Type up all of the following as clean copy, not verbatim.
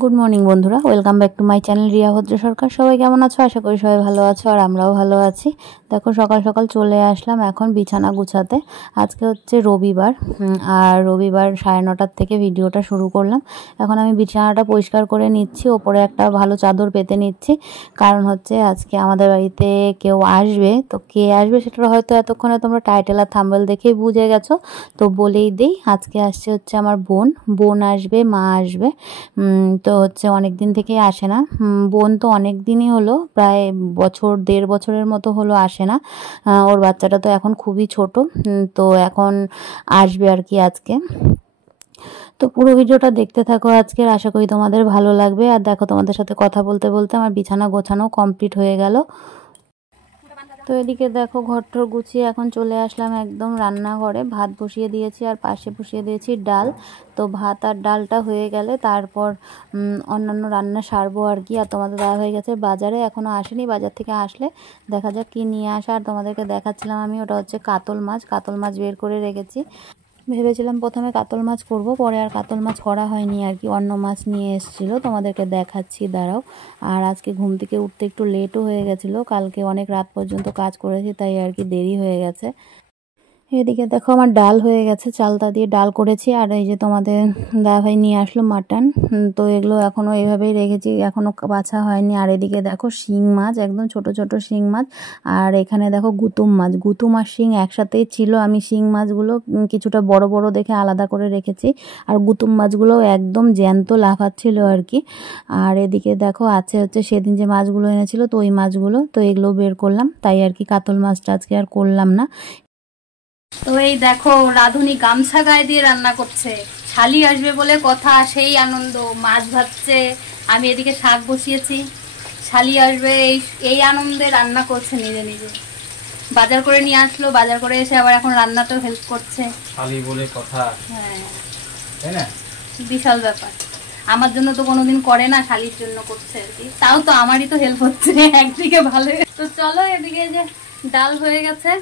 Good morning বন্ধুরা, welcome back to my channel Riya ভদ্র সরকার। সবাই কেমন আছো? আশা করি সবাই ভালো আছো আর আমরাও ভালো আছি। দেখো সকাল সকাল চলে আসলাম এখন বিছানা গুছাতে। আজকে হচ্ছে রবিবার, আর রবিবার 9:30 থেকে ভিডিওটা শুরু করলাম। এখন আমি বিছানাটা পরিষ্কার করে নিচ্ছি, ওপরে একটা ভালো চাদর পেতে নিচ্ছি। কারণ হচ্ছে আজকে আমাদের বাড়িতে কেউ আসবে, তো কে আসবে সেটা হয়তো এতক্ষণে তোমরা টাইটেল আর থাম্বনেল দেখেই বুঝে গেছো। তো বলেই দিই, আজকে আসছে হচ্ছে আমার বোন আসবে, মা আসবে। তো হচ্ছে অনেক দিন থেকেই আসে না। বোন তো অনেক দিনই হলো, প্রায় বছর 1.5 বছরের মতো হলো আসে না। ওর বাচ্চাটা তো এখন খুবই ছোট, তো এখন আসবে আর কি আজকে। তো পুরো ভিডিওটা দেখতে থাকো আজকের, আশা করি তোমাদের ভালো লাগবে। আর দেখো তোমাদের সাথে কথা বলতে বলতে আমার বিছানা গোছানো কমপ্লিট হয়ে গেল। তো এদিকে দেখো ঘরটর গুছিয়ে এখন চলে আসলাম একদম রান্নাঘরে। ভাত বসিয়ে দিয়েছি আর পাশে বসিয়ে দিয়েছি ডাল। তো ভাত আর ডালটা হয়ে গেলে তারপর অন্যান্য রান্না সারবো আর কি। আর তোমাদের দেওয়া হয়ে গেছে বাজারে, এখনও আসেনি, বাজার থেকে আসলে দেখা যাক কী নিয়ে আসা। আর তোমাদেরকে দেখাচ্ছিলাম আমি, ওটা হচ্ছে কাতল মাছ বের করে রেখেছি। ভেবেছিলাম প্রথমে কাতল মাছ করব, পরে আর কাতল মাছ করা হয়নি আর কি। অন্য মাছ নিয়ে এসেছিলো, তোমাদেরকে দেখাচ্ছি দাঁড়াও। আর আজকে ঘুম থেকে উঠতে একটু লেটও হয়ে গেছিলো, কালকে অনেক রাত পর্যন্ত কাজ করেছি, তাই আর কি দেরি হয়ে গেছে। এদিকে দেখো আমার ডাল হয়ে গেছে, চালতা দিয়ে ডাল করেছি। আর এই যে তোমাদের দাদাভাই নিয়ে আসলো মাটন, তো এগুলো এখনও এইভাবেই রেখেছি, এখনও বাছা হয়নি। আর এদিকে দেখো শিং মাছ, একদম ছোট ছোট শিং মাছ। আর এখানে দেখো গুতুম আর শিং একসাথেই ছিল। আমি শিং মাছগুলো কিছুটা বড় বড় দেখে আলাদা করে রেখেছি, আর গুতুম মাছগুলো একদম জ্যান্ত লাফাচ্ছিল আর কি। আর এদিকে দেখো আছে হচ্ছে সেদিন যে মাছগুলো এনেছিল, তো ওই মাছগুলো, তো এগুলো বের করলাম, তাই আর কি কাতল মাছটা আজকে আর করলাম না। তো এই দেখো রাঁধুনি গামছা গায়ে দিয়ে রান্না করছে, শালি আসবে বলে কথা, সেই আনন্দ। মাছ ভাজছে, আমি এদিকে শাক বসিয়েছি। শালি আসবে এই এই আনন্দে রান্না করছে নিজে নিজে। বাজার করে নিয়ে আসলো, বাজার করে এসে আবার এখন রান্নাতেও হেল্প করছে। শালি বলে কথা, হ্যাঁ, তাই না? বিশাল ব্যাপার। আমার জন্য তো কোনোদিন করে না, শালির জন্য করছে আর কি। তাও তো আমারই তো হেল্প হচ্ছে একদিকে ভালো। তো চলো, এদিকে যে ডাল হয়ে গেছে,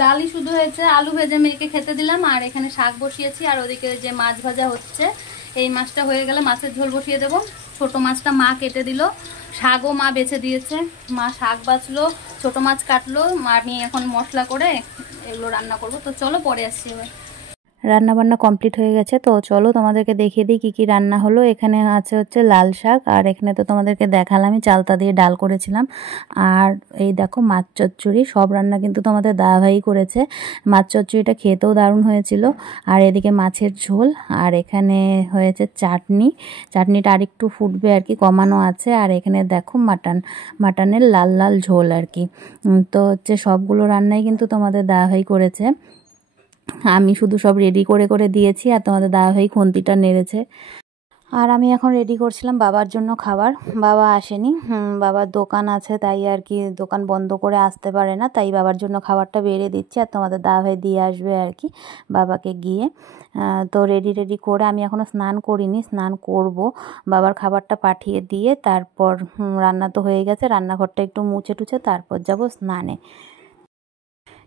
ডালই শুধু হয়েছে, আলু ভেজে মেয়েকে খেতে দিলাম। আর এখানে শাক বসিয়েছি, আর ওদিকে যে মাছ ভাজা হচ্ছে, এই মাছটা হয়ে গেলে মাছের ঝোল বসিয়ে দেবো। ছোট মাছটা মা কেটে দিল, শাকও মা বেছে দিয়েছে। মা শাক বাছলো, ছোট মাছ কাটলো, আমি এখন মশলা করে এগুলো রান্না করবো। তো চলো পরে আসছি এবার। রান্না বান্না কমপ্লিট হয়ে গেছে, তো চলো তোমাদেরকে দেখিয়ে দিই কী কী রান্না হলো। এখানে আছে হচ্ছে লাল শাক, আর এখানে তো তোমাদেরকে দেখালামই চালতা দিয়ে ডাল করেছিলাম। আর এই দেখো মাছ চচ্চড়ি, সব রান্না কিন্তু তোমাদের দাদাভাই করেছে। মাছ চচ্চড়িটা খেতেও দারুণ হয়েছিল। আর এদিকে মাছের ঝোল, আর এখানে হয়েছে চাটনিটা আরেকটু ফুটবে আর কি, কমানো আছে। আর এখানে দেখো মাটনের লাল লাল ঝোল আর কি। তো হচ্ছে সবগুলো রান্নাই কিন্তু তোমাদের দাদাভাই করেছে, আমি শুধু সব রেডি করে করে দিয়েছি। আর তোমাদের দাদাভাই খুন্তিটা নেড়েছে। আর আমি এখন রেডি করছিলাম বাবার জন্য খাবার। বাবা আসেনি, বাবার দোকান আছে, তাই আর কি দোকান বন্ধ করে আসতে পারে না, তাই বাবার জন্য খাবারটা বেড়ে দিচ্ছি। আর তোমাদের দাদাভাই দিয়ে আসবে আর কি বাবাকে গিয়ে। তো রেডি করে, আমি এখনও স্নান করিনি, স্নান করব। বাবার খাবারটা পাঠিয়ে দিয়ে তারপর রান্না তো হয়ে গেছে, রান্নাঘরটা একটু মুছে টুছে তারপর যাব স্নানে।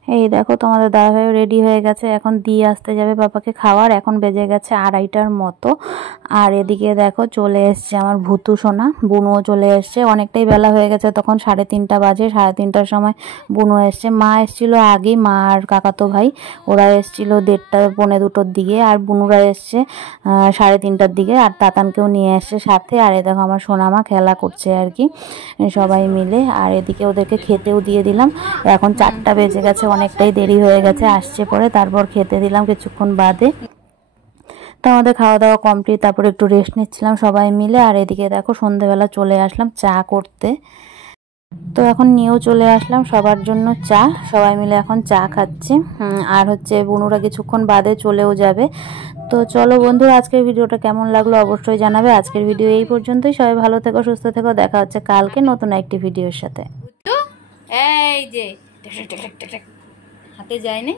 এই দেখো তোমাদের দাদাভাইও রেডি হয়ে গেছে, এখন দিয়ে আসতে যাবে বাবাকে খাবার। এখন বেজে গেছে 2:30টার মতো। আর এদিকে দেখো চলে এসছে আমার ভুতু সোনা, বুনুও চলে এসছে। অনেকটাই বেলা হয়ে গেছে, তখন 3:30 বাজে। 3:30টার সময় বুনু এসছে। মা এসছিল আগেই, মা আর কাকাতো ভাই, ওরা এসছিল 1:30 পৌনে 2টোর দিকে। আর বুনুরা এসছে 3:30টার দিকে। আর তাতানকেও নিয়ে এসছে সাথে। আর এ দেখো আমার সোনামা খেলা করছে আর কি সবাই মিলে। আর এদিকে ওদেরকে খেতেও দিয়ে দিলাম। এখন 4টা বেজে গেছে, অনেকটাই দেরি হয়ে গেছে। আসছে পরে তারপর খেতে দিলাম কিছুক্ষণ বাদে। তো আমাদের খাওয়া দাওয়া কমপ্লিট, তারপর একটু রেস্ট নিচ্ছিলাম সবাই মিলে। আর এদিকে দেখো সন্ধেবেলা চলে আসলাম চা করতে। তো এখন নিয়েও চলে আসলাম সবার জন্য চা, সবাই মিলে এখন চা খাচ্ছি। আর হচ্ছে বুনুরা কিছুক্ষণ বাদে চলেও যাবে। তো চলো বন্ধুরা, আজকের ভিডিওটা কেমন লাগলো অবশ্যই জানাবে। আজকের ভিডিও এই পর্যন্তই। সবাই ভালো থেকো, সুস্থ থেকো, দেখা হচ্ছে কালকে নতুন একটি ভিডিওর সাথে। এই যে হাতে যায়নি।